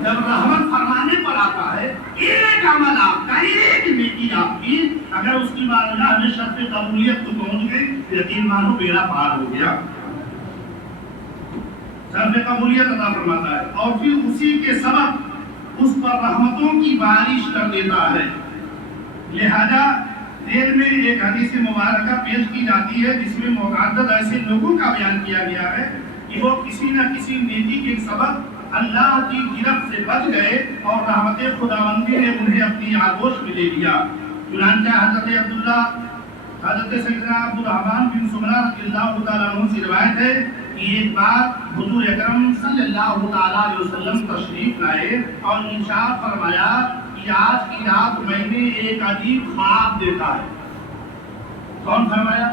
جب رحمت فرمانے پر آتا ہے، ایک عمل آپ کا، ایک نیکی آپ کی اگر اس کی بارگاہ میں شرط قبولیت کو پہنچ گئی، یقین مانو بیڑا پار ہو گیا، شرط قبولیت عطا فرماتا ہے اور پھر اسی کے سبب اس پر رحمتوں کی بارش کر دیتا ہے۔ لہذا دیر میں ایک حدیث مبارکہ پیش کی جاتی ہے جس میں متعدد ایسے لوگوں کا بیان کیا گیا ہے کہ وہ کسی نہ کسی نیکی کے سبب اللہ کی گرفت سے بچ گئے اور رحمت خداوندی نے انہیں اپنی آغوش میں لے لیا۔ چنانچہ حضرت سیدنا عبدالرحمن بن سمرہ رضی اللہ تعالیٰ عنہ سے روایت ہے کہ ایک بار حضور اکرم صلی اللہ تعالیٰ علیہ وسلم تشریف لائے اور ارشاد فرمایا کہ آج کی رات میں نے ایک عجیب خواب دیکھا ہے۔ کون فرمایا؟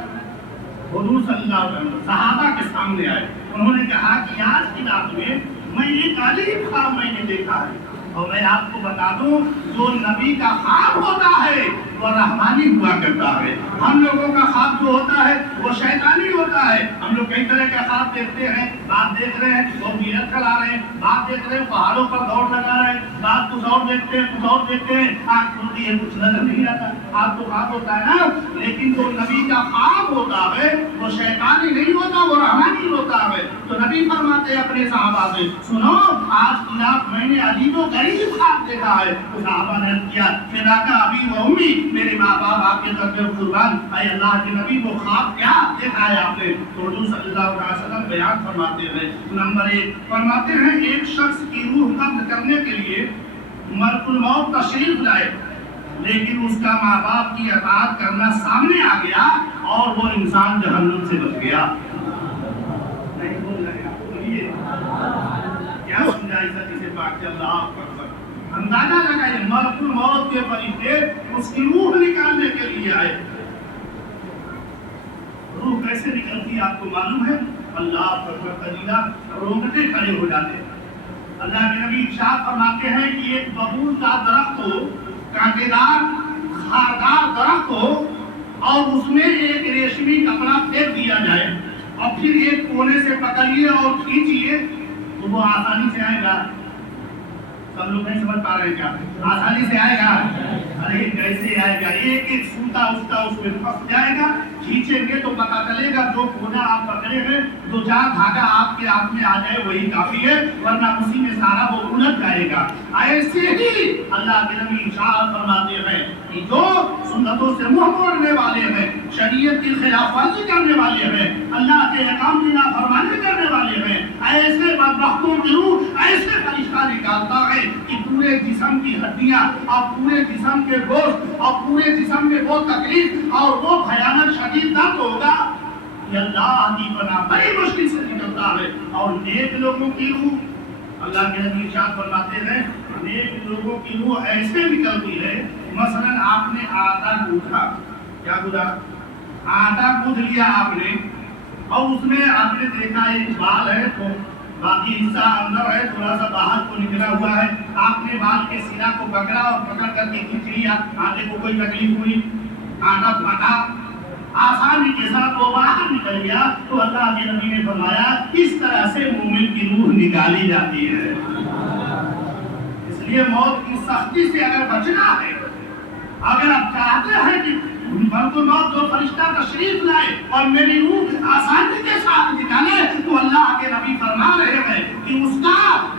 حضور صلی اللہ علیہ وسلم صحابہ کے سامنے آئے، انہوں نے کہا کہ آج کی رات میں ایک عجیب خواب میں نے دیکھا ہے، اور میں آپ کو بتا دوں جو نبی کا خواب ہوتا ہے وہ رحمانی ہوا کرتا ہے، ہم لوگوں کا خواب جو ہوتا ہے وہ شیطانی ہوتا ہے۔ ہم لوگ کئی طرح کا خواب دیکھتے ہیں، بات دیکھ رہے ہیں اور نیت کھلا رہے ہیں، بات دیکھ رہے ہیں پہاڑوں پر دوڑ لگا رہے ہیں، بات کچھ اور دیکھتے ہیں، کچھ اور دیکھتے ہیں، آنکھ کھلتی ہے کچھ نظر نہیں آتا۔ آپ تو خواب ہوتا ہے نا، لیکن جو نبی کا خواب ہوتا ہے وہ شیطانی نہیں ہوتا، وہ رحمانی ہوتا ہے۔ تو نبی فرماتے ہیں اپنے صحابہ سے، سنو آج کی رات میں نے عجیب و غریب خواب دیکھا ہے۔ تو صحابہ نے کیا فداک ابی و امی، میرے ماں باپ آپ کے قدر قربان، اے اللہ کے نبی وہ خواب کیا دیکھا ہے آپ نے؟ تو حضور صلی اللہ علیہ وسلم بیان فرماتے ہیں، نمبر 1 فرماتے ہیں ایک شخص کی روح قبض کرنے کے لیے ملک الموت تشریف لائے، لیکن اس کا ماں باپ کی اطاعت کرنا سامنے آ گیا اور وہ انسان جہنم سے بچ گیا۔ نہیں بول رہے آپ بولیے کیا سمجھائے سر جسے پاک سے اللہ اکبر۔ اندازہ لگائے ملک الموت کے فرشتے اس کی روح نکالنے کے لیے آئے۔ روح کیسے نکلتی آپ کو معلوم ہے؟ اللہ اکبر قلیلا رونگٹے کھڑے ہو جاتے ہیں۔ اللہ کے نبی ارشاد فرماتے ہیں کہ ایک ببول کا درخت ہو، کانٹے دار خاردار درخت ہو، اور اس میں ایک ریشمی کپڑا پھینک دیا جائے اور پھر ایک کونے سے پکڑیے اور کھینچیے تو وہ آسانی سے آئے گا۔ سب لوگ نہیں سمجھ پا رہے ہیں کیا؟ آسانی سے آئے گا؟ ارے کیسے آئے گا؟ ایک ایک سوتا اس میں پھنس جائے گا، کھینچیں گے تو پتا چلے گا جو کونا آپ پکڑے ہیں، دو چار دھاگا آپ کے ہاتھ میں آ جائے وہی کافی ہے، ورنہ اسی میں سارا وہ الجھ جائے گا۔ ایسے ہی اللہ کے نبی ارشاد فرماتے ہیں کہ جو سنتوں سے منہ موڑنے والے ہیں، شریعت کی خلاف ورزی کرنے والے ہیں، اللہ کے احکام کی نافرمانی کرنے والے ہیں، ایسے بدبختوں کی روح ایسے فرشتہ نکالتا ہے کہ پورے جسم کی ہڈیاں اور پورے جسم کے گوشت اور پورے جسم میں وہ تکلیف اور وہ بھیانک شدید درد ہوگا کہ اللہ کی پناہ بڑی مشکل سے نکلتا ہے۔ اور نیک لوگوں کی روح، اللہ کے نبی ارشاد فرماتے ہیں نیک لوگوں کی روح ایسے نکلتی ہے، مثلا آپ نے آٹا گوندھا، کیا گوندھا؟ آٹا گوندھ لیا آپ نے، اور اس میں آپ نے دیکھا ایک بال ہے تو باقی حصہ اندر ہے، تھوڑا سا باہر کو نکلا ہوا ہے، آپ نے بال کے سرا کو پکڑا اور پکڑ کر کے کھینچ لیا، آٹے کو کوئی تکلیف ہوئی، آٹا پھٹا، آسانی کے ساتھ وہ باہر نکل گیا۔ تو اللہ کے نبی نے فرمایا اس طرح سے مومن کی روح نکالی جاتی ہے۔ اس لیے موت کی سختی سے اگر بچنا ہے، اگر آپ چاہتے ہیں کہ ملک الموت جو فرشتہ تشریف لائے اور میری روح آسانی کے ساتھ نکالے، تو اللہ کے نبی فرما رہے ہیں کہ اس کا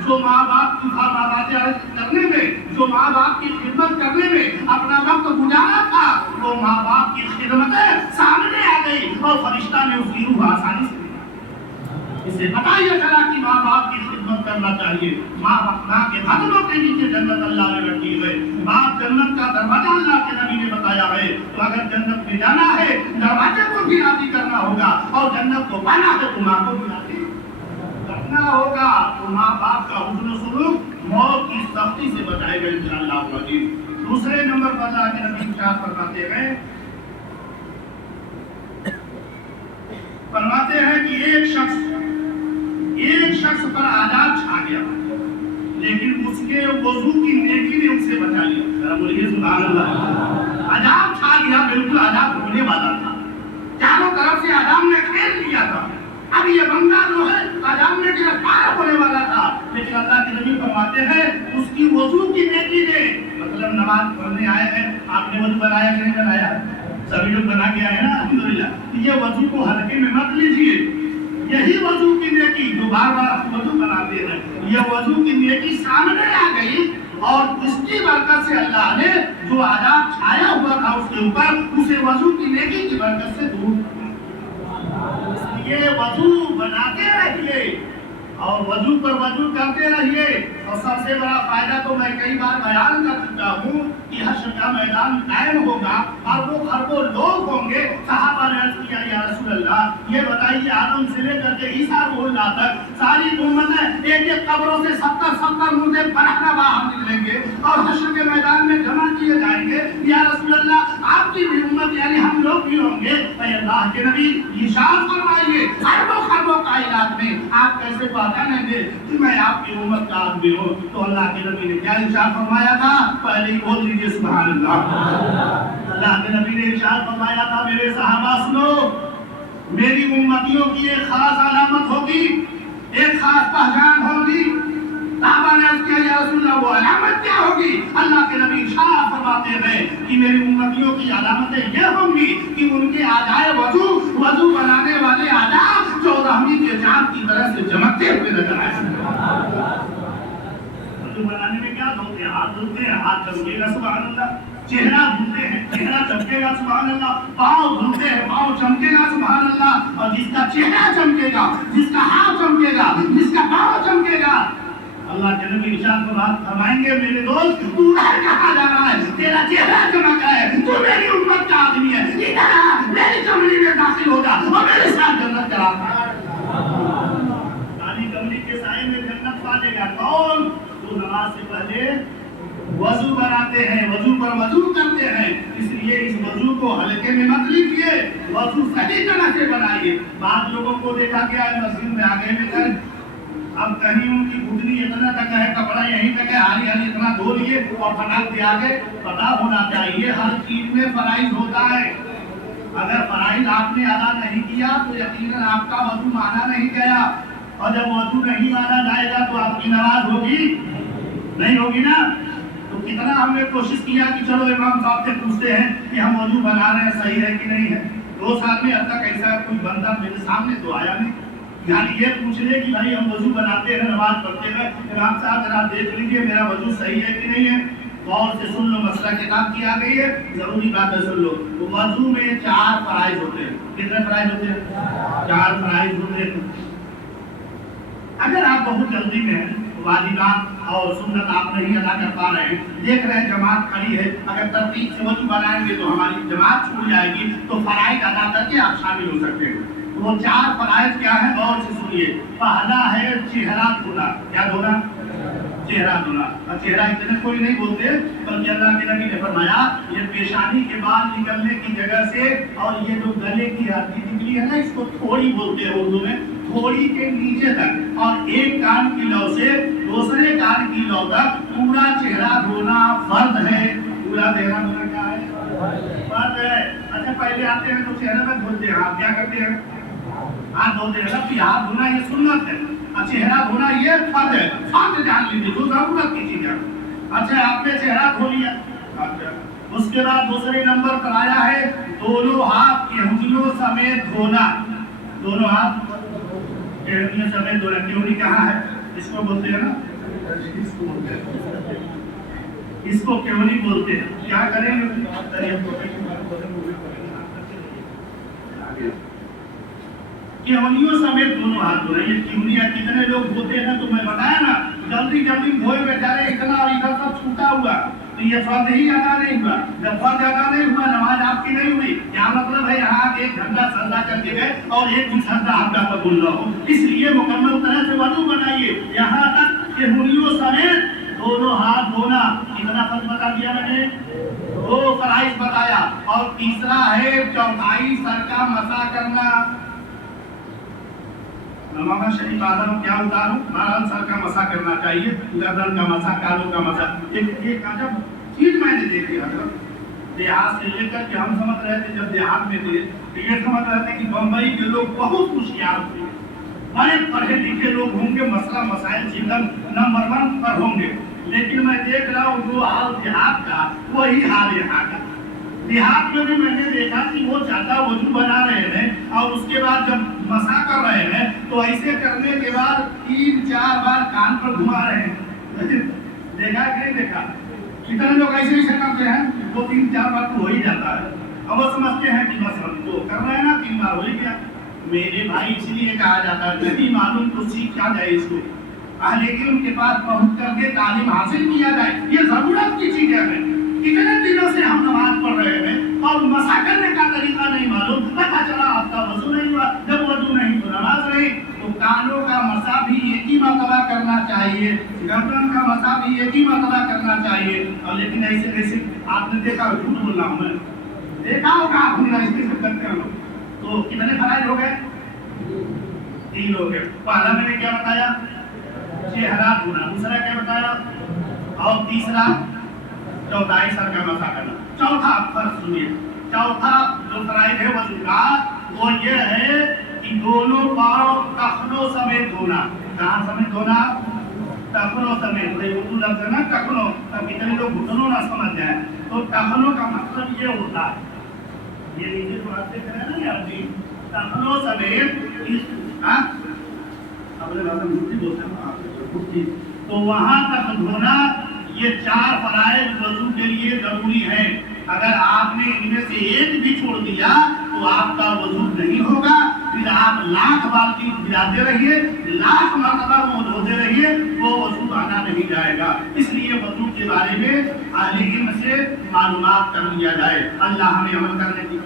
جو ماں باپ کی فرمانبرداری کرنے میں، جو ماں باپ کی خدمت کرنے میں اپنا وقت گزارا تھا، وہ ماں باپ کی خدمتیں سامنے آ گئی اور فرشتہ نے اس کی روح آسانی سے اسے بتائیے چلا کہ ماں باپ کی خدمت کرنا چاہیے۔ ماں کے قدموں کے نیچے جنت اللہ نے رکھی ہے، باپ جنت کا دروازہ اللہ کے نبی نے بتایا ہے۔ تو اگر جنت میں جانا ہے دروازے کو بھی راضی کرنا ہوگا، اور جنت کو پانا ہے تو ماں کو بھی راضی کرنا ہوگا۔ تو ماں باپ کا حسن و سلوک موت کی سختی سے بچائے گا انشاءاللہ العزیز۔ دوسرے نمبر پر اللہ کے نبی ارشاد فرماتے ہیں کہ ایک شخص پر عذاب چھا گیا، لیکن اس کے وضو کی نیکی نے اسے بچا لیا۔ ذرا بولیے سبحان اللہ۔ عذاب چھا گیا، بالکل عذاب ہونے والا تھا، چاروں طرف سے عذاب نے گھیر لیا تھا۔ اب یہ بندہ جو ہے عذاب میں گرفتار ہونے والا تھا، لیکن लेकिन अल्लाह के नबी फरमाते हैं उसकी वजू की नेकी दे। मतलब नमाज पढ़ने आए हैं, आपने वजू बनाया कि नहीं बनाया? सभी लोग बना के आए ना, अल्हम्दुलिल्लाह। ये वजू को हल्के में मत लीजिए, यही वजू की नेकी जो बार बार आप वजू बनाते हैं, ये वजू की नेकी सामने आ गई और इसकी बरकत से अल्लाह ने जो आजाब छाया हुआ था उसके ऊपर, उसे वजू की नेकी की बरकत से दूर। ये वजू बनाते रहिए और वजू पर वजू करते रहिए। और सबसे बड़ा फायदा तो मैं कई बार बयान कर चुका हूँ कि हश्र का मैदान कायम होगा और वो खरबों लोग होंगे। सहाबा ने अर्ज किया या रसूल अल्लाह, ये बताइए आदम से लेकर के ईसा रुहुल्लाह तक सारी उम्मतें एक एक कब्रों से 70-70 मुर्दे फराना बाहर निकलेंगे और हश्र के मैदान में जमा किए जाएंगे। या रसूल अल्लाह, आपकी भी उम्मत यानी हम लोग भी होंगे। अल्लाह के नबी इरशाद फरमाइए, खरबों खरबों कायनात में आप कैसे पहचानेंगे कि मैं आपकी उम्मत का आदमी हूँ? तो अल्लाह के नबी ने क्या इरशाद फरमाया था? पहले ही बोल दीजिए सुभान अल्लाह। अल्लाह के नबी ने इरशाद फरमाया था, मेरे सहाबा सुनो, मेरी उम्मतियों की एक खास अलामत होगी, एक खास पहचान होगी। सहाबा ने अर्ज किया या रसूल अल्लाह, वो अलामत क्या होगी? अल्लाह के नबी इरशाद फरमाते हैं कि मेरी उम्मतियों की अलामतें ये होंगी कि उनके आजाए वजू बनाने वाले आजा 14वीं के चांद की तरह से चमकते हुए नजर आए। वजू बनाने में क्या धोते हैं? हाथ धोते हैं, हाथ चमकेगा सुभान अल्लाह। चेहरा धुलते हैं, चेहरा चमकेगा सुभान अल्लाह। पाँव धुलते हैं, पाँव चमकेगा सुभान अल्लाह। और जिसका चेहरा चमकेगा, जिसका हाथ चमकेगा, जिसका पाँव चमकेगा, अल्लाह के नबी इरशाद फरमाएंगे, मेरे दोस्त तू उधर कहाँ जा रहा है? तेरा चेहरा चमक रहा है, तू मेरी उम्मत का आदमी है, इधर आ, मेरी कमरी में दाखिल होगा और मेरे साथ जन्नत कराता है। काली कमरी के साए में जन्नत पालेगा कौन? तो नमाज से पहले वजू बनाते हैं, वजू पर वजू करते हैं। इसलिए इस वजू को हल्के में मत लीजिए, वजू सही तरह से बनाइए। बाद लोगों को देखा गया है मस्जिद में आगे में कर, अब कहीं उनकी घुटनी इतना तक है, कपड़ा यहीं तक है, हाली हाली इतना धो लिए और फटाक से आगे। पता होना चाहिए हर चीज में फराइज होता है। अगर फराइज आपने अदा नहीं किया तो यकीनन आपका वजू माना नहीं गया, और जब वजू नहीं माना जाएगा तो आपकी नमाज होगी नहीं होगी ना। तो कितना हमने कोशिश किया कि चलो इमाम साहब से पूछते हैं कि हम वजू बना रहे हैं, सही है कि नहीं है। 2 साल में अब तक ऐसा कोई बंदा मेरे सामने तो आया नहीं, यानी ये पूछ ले कि भाई हम वजू बनाते हैं, नमाज पढ़ते हैं, इमाम साहब जरा देख लीजिए मेरा वजू सही है कि नहीं है। गौर से सुन लो, मसला किताब की आ गई है, जरूरी बात है सुन लो। तो वजू में 4 फराइज होते हैं। कितने फराइज होते हैं? 4 फराइज होते हैं। अगर आप बहुत जल्दी में हैं, वाजिबात और सुन्नत आप नहीं अदा कर पा रहे हैं, देख रहे हैं जमात खड़ी है, अगर तरतीब से वजू बनाएंगे तो हमारी जमात छूट जाएगी, तो फराइज अदा करके आप शामिल हो सकते हैं। वो 4 फराइज क्या है? गौर से सुनिए। पहला है चेहरा धोना। क्या धोना? चेहरा धोना। और चेहरा इतने कोई नहीं बोलते, बल्कि अल्लाह के नबी ने फरमाया ये पेशानी के बाल निकलने की जगह से और ये जो गले की हड्डी निकली है ना, इसको थोड़ी बोलते हैं उर्दू में, थोड़ी के नीचे तक और एक कान की लौ से दूसरे कान की लौ तक पूरा चेहरा धोना फर्ज है। पूरा चेहरा धोना क्या है? फर्ज है। अच्छा, पहले आते हैं तो चेहरे में धोते हैं, आप क्या करते हैं? हाथ धोते हैं। जबकि हाथ धोना ये सुन्नत है, चेहरा धोना ये फर्ज है। फर्ज जान लीजिए, जो जरूरत की चीज है। अच्छा, आपने चेहरा धो लिया। अच्छा, उसके बाद दूसरे नंबर पर आया है दोनों हाथ की उंगलियों समेत धोना। दोनों हाथ उंगलियों समेत धोना। केवड़ी कहाँ है? इसको बोलते हैं ना, इसको केवड़ी बोलते हैं। क्या करेंगे? केवड़ियों समेत दोनों हाथ धोना। ये केवड़ियाँ कितने लोग धोते हैं ना, तो मैं बताया ना, जल्दी जल्दी धोए बेचारे, इतना इधर सब छूटा हुआ, तो ये फर्ज ही अदा नहीं हुआ। जब फर्ज अदा नहीं हुआ, नमाज आपकी नहीं हुई। क्या मतलब है? यहाँ 1 घंटा सजदा करके गए और 1 भी सजदा आपका कबूल न हो। इसलिए मुकम्मल तरह से वजू बनाइए, यहाँ तक केवड़ियों समेत दोनों हाथ धोना। कितना फर्ज बता दिया मैंने? 2 फराइज बताया। और तीसरा है चौथाई सर का मसा करना। नमाज़ शरीफ आदम क्या उतारूं? बारह सर का मसा करना चाहिए, गर्दन का मसा, कानों का मसा। एक अजब चीज मैंने देखी हजरत, देहात से लेकर के हम समझ रहे थे जब देहात में थे, तो ये समझ रहे थे कि बम्बई के लोग बहुत होशियार होते हैं, बड़े पढ़े लिखे लोग होंगे, मसला मसाइल एकदम नंबर 1 पर होंगे, लेकिन मैं देख रहा हूँ जो हाल देहात का वही हाल यहाँ का। देहात में भी मैंने देखा कि वो ज्यादा वजू बना रहे हैं और उसके बाद जब मसा कर रहे हैं तो ऐसे करने के बाद 3-4 बार कान पर घुमा रहे हैं। देखा कि नहीं देखा? कितने लोग ऐसे ऐसे करते हैं, 2-3-4 बार तो हो ही जाता है। अब वो समझते हैं कि बस हम तो कर रहे हैं ना, 3 बार हो ही गया। मेरे भाई इसलिए कहा जाता है नहीं मालूम तो सीख क्या जाए इसको, अहले इल्म के पास पहुंच करके तालीम हासिल किया जाए, ये जरूरत की चीजें हैं। कितने दिनों से हम नमाज पढ़ रहे हैं और मसा करने का तरीका नहीं मालूम, पता चला आपका वजू नहीं हुआ, जब वजू नहीं तो नमाज नहीं। तो कानों का मसा भी एक ही मरतबा करना चाहिए, गर्दन का मसा भी एक ही मरतबा करना चाहिए। और लेकिन ऐसे ऐसे आपने देखा, झूठ बोल रहा हूँ मैं, देखा होगा आपने ऐसे करते हैं लोग। तो कितने फराइज हो गए? 3 हो गए। पहला मैंने क्या बताया? चेहरा धोना। दूसरा क्या बताया? और तीसरा चौथाई सर का मसा करना। चौथा फर्ज सुनिए, चौथा जो फराइज है वजू का वो ये है कि दोनों पांव टखनों समेत धोना। कहाँ समेत धोना? टखनों समेत। उर्दू लफ्ज है ना टखनों, तब कितने लोग घुटनों ना समझ जाए। तो टखनों का मतलब ये होता है, ये नीचे जो हाथ देख रहे हैं ना यार जी, टखनों समेत इस अपने भाषा में मुट्ठी बोलते हैं, मुट्ठी। तो वहां तक धोना, ये 4 फराइज वजू के लिए जरूरी है। अगर आपने इनमें से एक भी छोड़ दिया तो आपका वजू नहीं होगा, फिर आप लाख बाल्टी गिराते रहिए, लाख मरतबा वो धोते रहिए, वो वजू आना नहीं जाएगा। इसलिए वजू के बारे में अहले इल्म से मालूमात कर लिया जाए। अल्लाह हमें अमल करने की